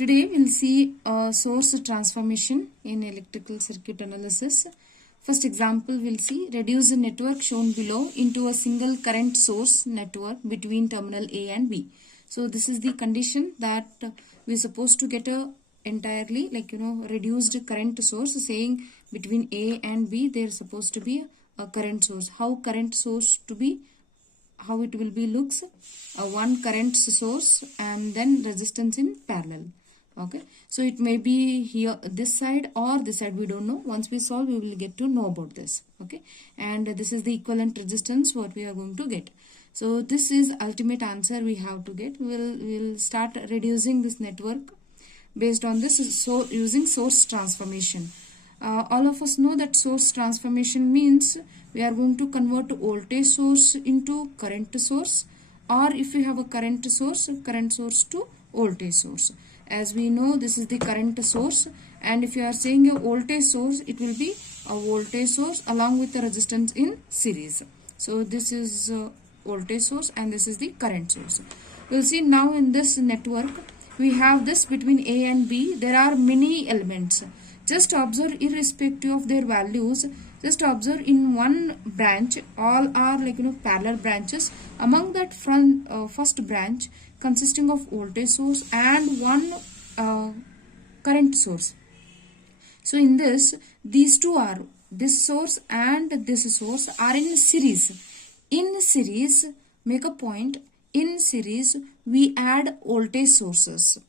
Today we'll see source transformation in electrical circuit analysis. First example we'll see reduce the network shown below into a single current source network between terminal A and B. So this is the condition that we're supposed to get a entirely reduced current source, saying between A and B there's supposed to be a current source. How current source to be? How it will be looks one current source and then resistance in parallel. Okay, so it may be here this side or this side, we don't know. Once we solve we will get to know about this. Okay, and this is the equivalent resistance what we are going to get. So this is ultimate answer we have to get. We'll start reducing this network based on this, so using source transformation. All of us know that source transformation means we are going to convert voltage source into current source, or if we have a current source to voltage source. As we know, this is the current source, and if you are saying a voltage source, it will be a voltage source along with the resistance in series. So this is voltage source and this is the current source. We'll see now in this network we have this between A and B. There are many elements. Just observe, irrespective of their values, just observe in one branch all are parallel branches. Among that first branch consisting of voltage source and one current source. So in this, these two are, this source and this source are in series. In series, make a point, in series we add voltage sources.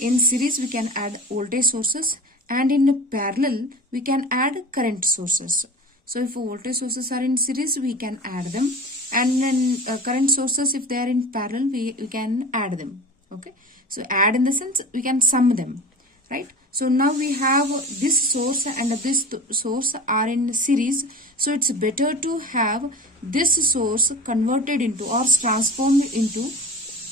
In series we can add voltage sources, and in parallel we can add current sources. So if voltage sources are in series we can add them, and then current sources, if they are in parallel, we can add them. Okay, so add in the sense we can sum them, right? So now we have this source and this source are in series, so it's better to have this source converted into or transformed into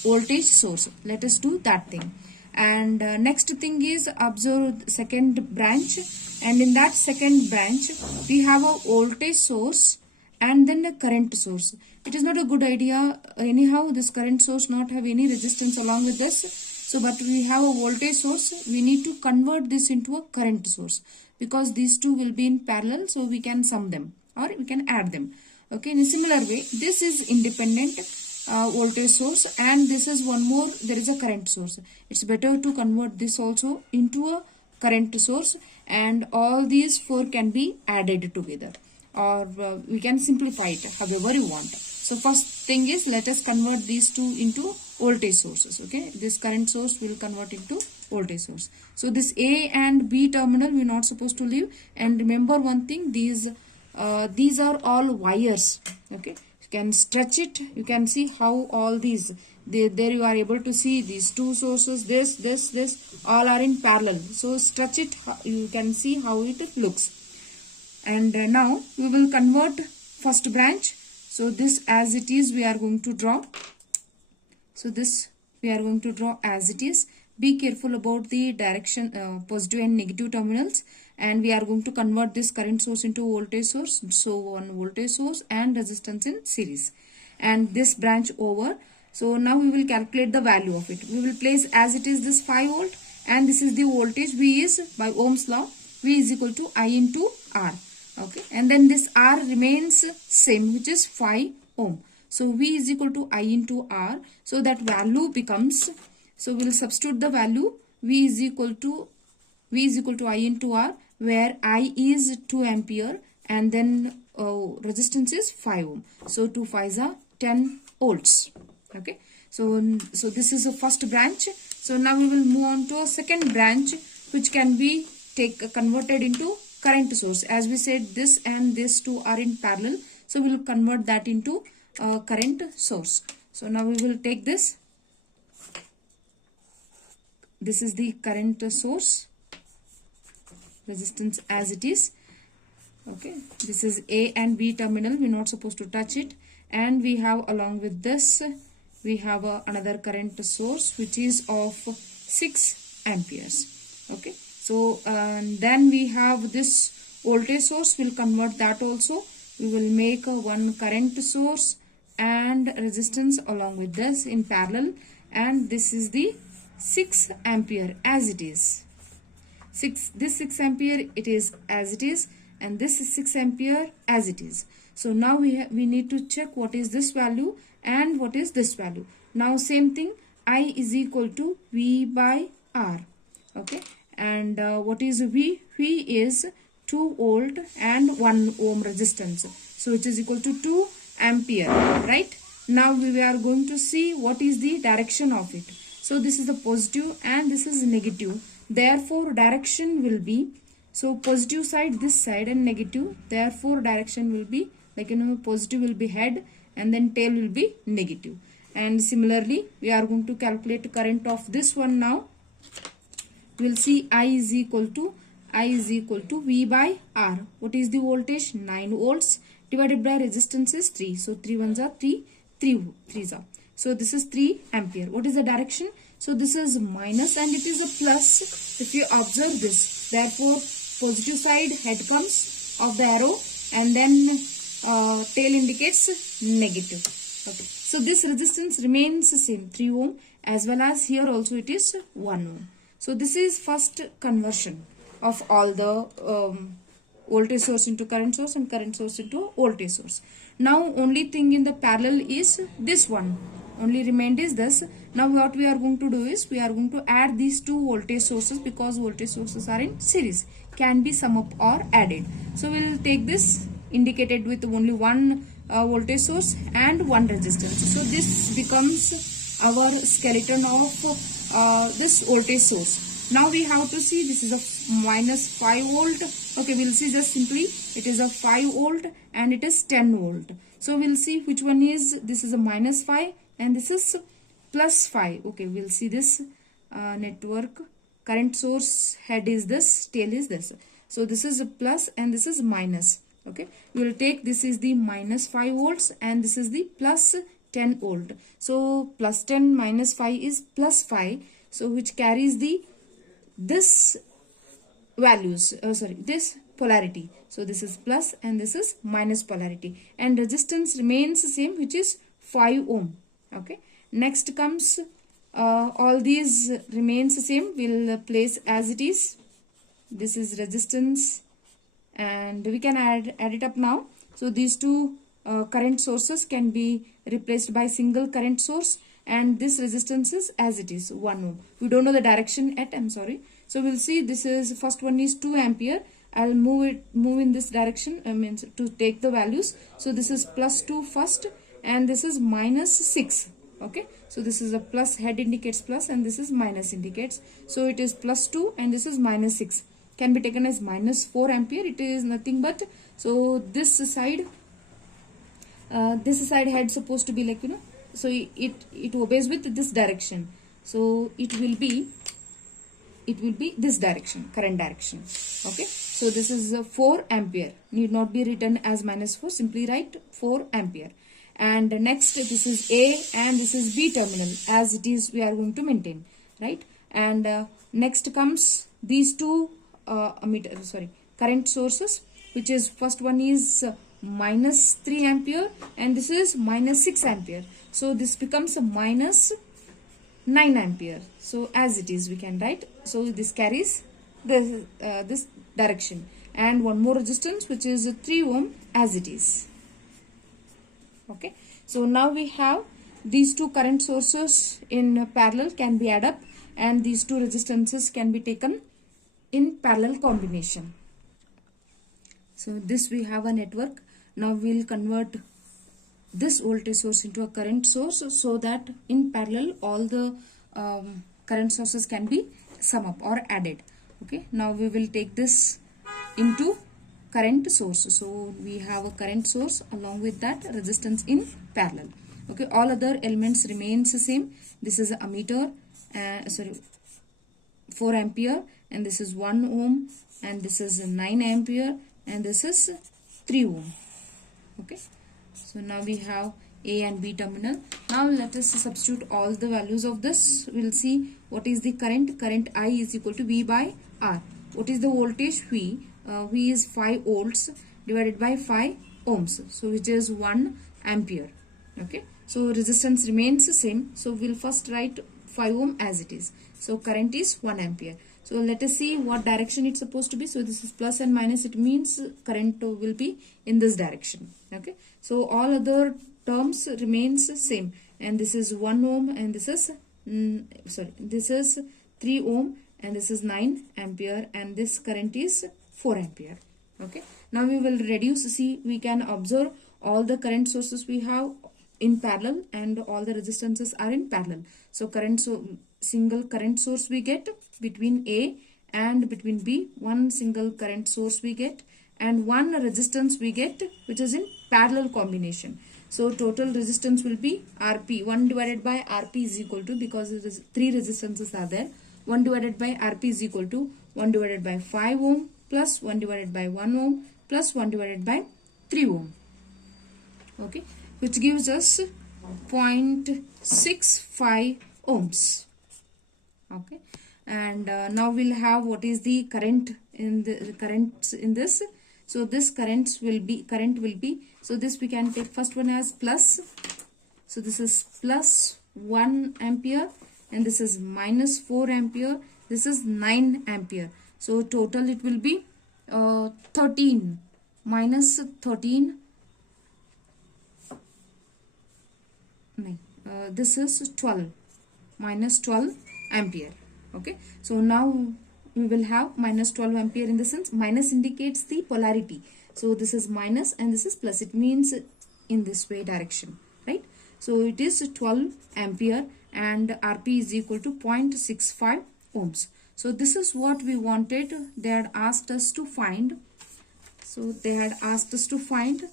voltage source. Let us do that thing. And next thing is observe second branch, and in that second branch we have a voltage source and then a current source. It is not a good idea anyhow, this current source not have any resistance along with this. So but we have a voltage source, we need to convert this into a current source, because these two will be in parallel, so we can sum them or we can add them. Okay, in a similar way, this is independent voltage source and this is one more, there is a current source. It's better to convert this also into a current source, and all these four can be added together, or we can simplify it however you want. So first thing is, let us convert these two into voltage sources. Okay, this current source will convert into voltage source. So this A and B terminal we are not supposed to leave, and remember one thing, these are all wires. Okay, you can stretch it, you can see how all these, there you are able to see these two sources, this all are in parallel. So stretch it, you can see how it looks. And now we will convert first branch. So this as it is we are going to draw. So this we are going to draw as it is. Be careful about the direction, positive and negative terminals, and we are going to convert this current source into voltage source. So one voltage source and resistance in series, and this branch over. So now we will calculate the value of it. We will place as it is this 5 volt, and this is the voltage. V is, by Ohm's law, V is equal to I into R. Okay, and then this R remains same, which is 5 ohm. So V is equal to I into R. So that value becomes, so we will substitute the value, V is equal to I into R, where I is 2 ampere and then resistance is 5 ohm. So 2 5s are 10 volts. Okay, so this is the first branch. So now we will move on to a second branch, which can be converted into current source. As we said, this and this two are in parallel, so we will convert that into current source. So now we will take this. This is the current source, resistance as it is. Okay, this is A and B terminal, we are not supposed to touch it, and we have along with this we have another current source which is of 6 amperes. Okay, so then we have this voltage source, we'll convert that also. We will make one current source and resistance along with this in parallel, and this is the 6 ampere as it is. This 6 ampere it is as it is, and this is 6 ampere as it is. So now we need to check what is this value and what is this value. Now same thing, I is equal to V by R. Okay, and what is V? V is 2 volt and 1 ohm resistance. So it is equal to 2 ampere, right? Now we are going to see what is the direction of it. So this is the positive and this is negative. Therefore direction will be, so positive side this side and negative. Therefore direction will be like, positive will be head and then tail will be negative. And similarly we are going to calculate current of this one now. We will see I is equal to V by R. What is the voltage? 9 volts divided by resistance is 3. So 3 ones are 3, 3 threes are. So this is 3 ampere. What is the direction? So this is minus and it is a plus. If you observe this, therefore positive side head comes of the arrow and then tail indicates negative. Okay. So this resistance remains the same, 3 ohm, as well as here also it is 1 ohm. So this is first conversion of all the voltage source into current source and current source into voltage source. Now only thing in the parallel is this one. Only remained is this. Now what we are going to do is we are going to add these two voltage sources because voltage sources are in series. Can be sum up or added. So we will take this indicated with only one voltage source and one resistance. So this becomes our skeleton of this voltage source. Now we have to see this is a minus 5 volt. Okay, we'll see just simply it is a 5 volt and it is 10 volt. So we'll see which one is, this is a minus 5 and this is plus 5. Okay, we'll see this network. Current source head is this, tail is this. So this is a plus and this is minus. Okay, we will take this is the minus 5 volts and this is the plus 10 volt. So plus 10 minus 5 is plus 5. So which carries the this values, this polarity. So this is plus and this is minus polarity, and resistance remains the same, which is 5 ohm. Okay, next comes all these remains the same. We'll place as it is. This is resistance and we can add it up now. So these two current sources can be replaced by single current source, and this resistance is as it is 1 ohm. We don't know the direction yet, I'm sorry. So we'll see this is, first one is 2 ampere. I'll move in this direction, means to take the values. So this is plus 2 first and this is minus 6. Okay, so this is a plus, head indicates plus and this is minus indicates. So it is plus 2 and this is minus 6. Can be taken as minus 4 ampere. It is nothing but, so this side head supposed to be like, so it obeys with this direction. So it will be this direction, current direction. Okay, so this is 4 ampere. Need not be written as minus 4. Simply write 4 ampere. And next, this is A and this is B terminal. As it is, we are going to maintain, right? And next comes these two current sources, which is, first one is minus 3 ampere and this is minus 6 ampere. So this becomes a minus 9 ampere. So as it is we can write. So this carries this direction, and one more resistance which is 3 ohm as it is. Okay, so now we have these two current sources in parallel can be added up, and these two resistances can be taken in parallel combination. So this we have a network. Now we'll convert this voltage source into a current source so that in parallel all the current sources can be sum up or added. Okay, now we will take this into current source. So we have a current source along with that resistance in parallel. Okay, all other elements remains the same. This is ammeter, 4 ampere, and this is 1 ohm, and this is 9 ampere, and this is 3 ohm. Okay, so now we have A and B terminal. Now let us substitute all the values of this. We'll see what is the current. Current I is equal to V by R. What is the voltage V? V is 5 volts divided by 5 ohms. So which is 1 ampere. Okay. So resistance remains the same. So we'll first write 5 ohm as it is. So current is 1 ampere. So let us see what direction it's supposed to be. So this is plus and minus. It means current will be in this direction. Okay. So all other terms remains same. And this is 1 ohm and this is, this is 3 ohm and this is 9 ampere and this current is 4 ampere. Okay. Now we will reduce. See, we can observe all the current sources we have in parallel and all the resistances are in parallel. So single current source we get between A and between B, one single current source we get and one resistance we get which is in parallel combination. So total resistance will be Rp, 1 divided by Rp is equal to, because it is 3 resistances are there, 1 divided by Rp is equal to 1 divided by 5 ohm plus 1 divided by 1 ohm plus 1 divided by 3 ohm. Okay, which gives us 0.65 ohms. Okay, and now we'll have what is the current in the currents in this. So this current will be, so this we can take first one as plus. So this is plus 1 ampere and this is minus 4 ampere. This is 9 ampere. So total it will be 13 minus 13. This is 12 minus 12 ampere. Okay, so now we will have minus 12 ampere. In the sense, minus indicates the polarity. So this is minus and this is plus. It means in this way direction, right? So it is 12 ampere and Rp is equal to 0.65 ohms. So this is what we wanted. They had asked us to find. So they had asked us to find,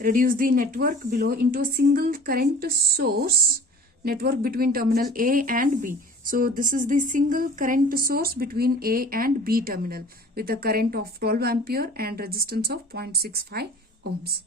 reduce the network below into a single current source network between terminal A and B. So this is the single current source between A and B terminal with a current of 12 ampere and resistance of 0.65 ohms.